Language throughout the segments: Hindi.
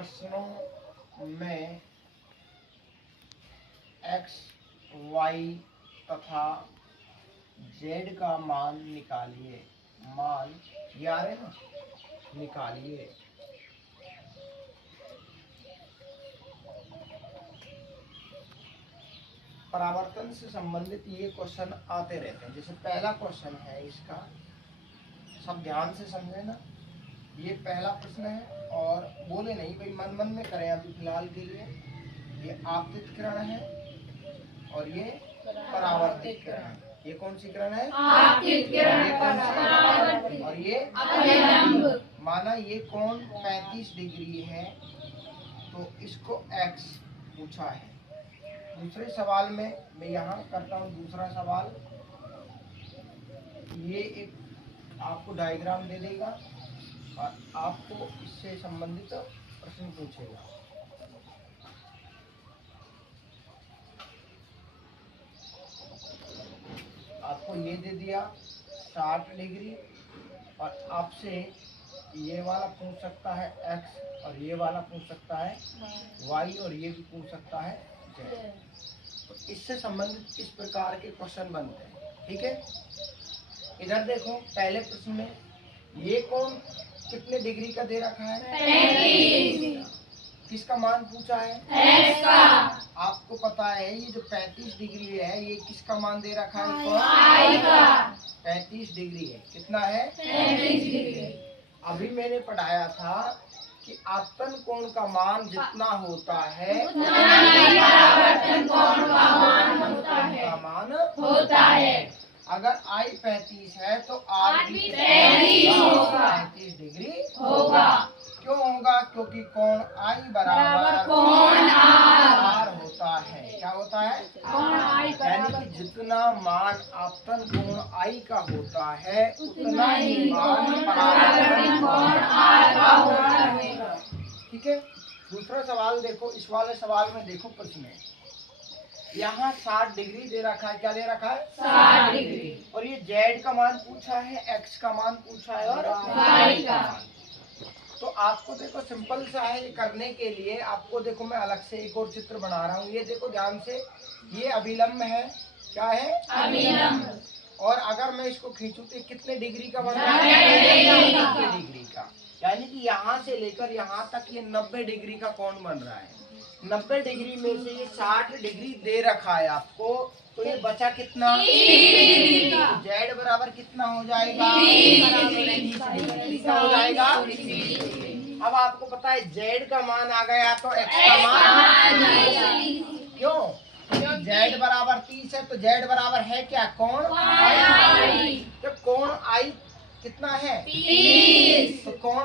प्रश्नों में x, y तथा z का मान निकालिए। मान ये आ रहे ना, निकालिए। परावर्तन से संबंधित ये क्वेश्चन आते रहते हैं। जैसे पहला क्वेश्चन है इसका, सब ध्यान से समझे ना। ये पहला प्रश्न है और बोले नहीं भाई, मन मन में करें अभी फिलहाल के लिए। ये आपतित किरण है और ये परावर्तित किरण है। ये कौन सी किरण है? आपतित किरण। और ये अभिलंब। माना ये कोण 35 डिग्री है तो इसको x पूछा है। दूसरे सवाल में मैं यहाँ करता हूँ दूसरा सवाल। ये एक आपको डायग्राम दे देगा और आपको इससे संबंधित प्रश्न पूछेगा। आपको ये दे दिया 60 डिग्री और आपसे ये वाला पूछ सकता है x और ये वाला पूछ सकता है y और ये भी पूछ सकता है z। तो इससे संबंधित इस प्रकार के क्वेश्चन बनते हैं। ठीक है, इधर देखो पहले प्रश्न में ये कोण कितने डिग्री का दे रखा है? 35। किसका मान पूछा है? x का। आपको पता है ये जो 35 डिग्री है ये किसका मान दे रखा है? y का। 35 डिग्री है। कितना है? 35 डिग्री। अभी मैंने पढ़ाया था कि आपतन कोण का मान जितना होता है उतना ही परावर्तन कोण का मान होता है। अगर I 35 है तो R भी 35 डिग्री होगा। क्यों होगा? क्योंकि कोण I बराबर कोण R होता है। क्या होता है? कोण I यानी कि जितना मान आपतन कोण I का होता है उतना ही मान परावर्तन कोण R का होगा। ठीक है, दूसरा सवाल देखो। इस वाले सवाल में देखो प्रश्न है, यहाँ 60 डिग्री दे रखा है। क्या दे रखा है? 60 डिग्री। और ये z का मान पूछा है, x का मान पूछा है और y का। तो आपको देखो सिंपल सा है ये करने के लिए। आपको देखो मैं अलग से एक और चित्र बना रहा हूँ। ये देखो ध्यान से, ये अभिलंब है। क्या है? अभिलंब। और अगर मैं इसको खींचूं तो कितने डिग्री का बन रहा 90 डिग्री का। यानी कि यहाँ से लेकर यहाँ तक ये 90 डिग्री का कोण बन रहा है। 90 डिग्री में से ये 60 डिग्री दे रखा है आपको, तो ये बचा कितना? 30 डिग्री का। z बराबर कितना हो जाएगा? 30 का हो जाएगा। अब आपको पता है z का मान आ गया तो x का मान क्यों? z बराबर 30 है तो z बराबर है क्या? कोण I। जब कोण I कितना है? 30 तो कोण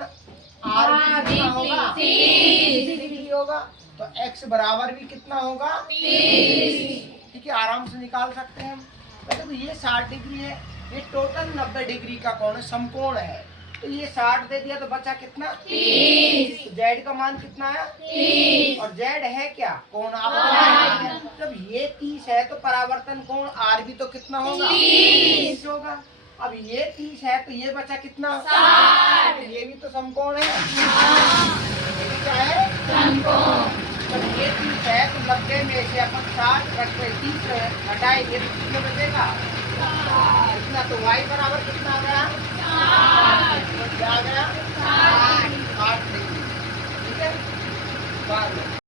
R भी कितना होगा? 30 डिग्री होगा। तो x बराबर भी कितना होगा? 30। ठीक है, आराम से निकाल सकते हैं हम। तो ये 60 डिग्री है, ये टोटल 90 डिग्री का कोण है, समकोण है। तो ये 60 दे दिया तो बचा कितना? 30। तो z का मान कितना है? 30। और z है क्या? कोण आपका। जब ये 30 है तो परावर्तन कोण R भी तो कितना होगा? 30 होगा। अब ये 30 है तो ये बचा कितना? 60। ये भी तो समकोण है। ये भी क्या है? समकोण। जब ये 30 है तो 90 में से अपन 60 घटके 30 घटाएंगे तो कितना बचेगा? इतना। तो y बराबर कितना आ गया? क्या आ गया? 60 डिग्री। ठीक है, बाद में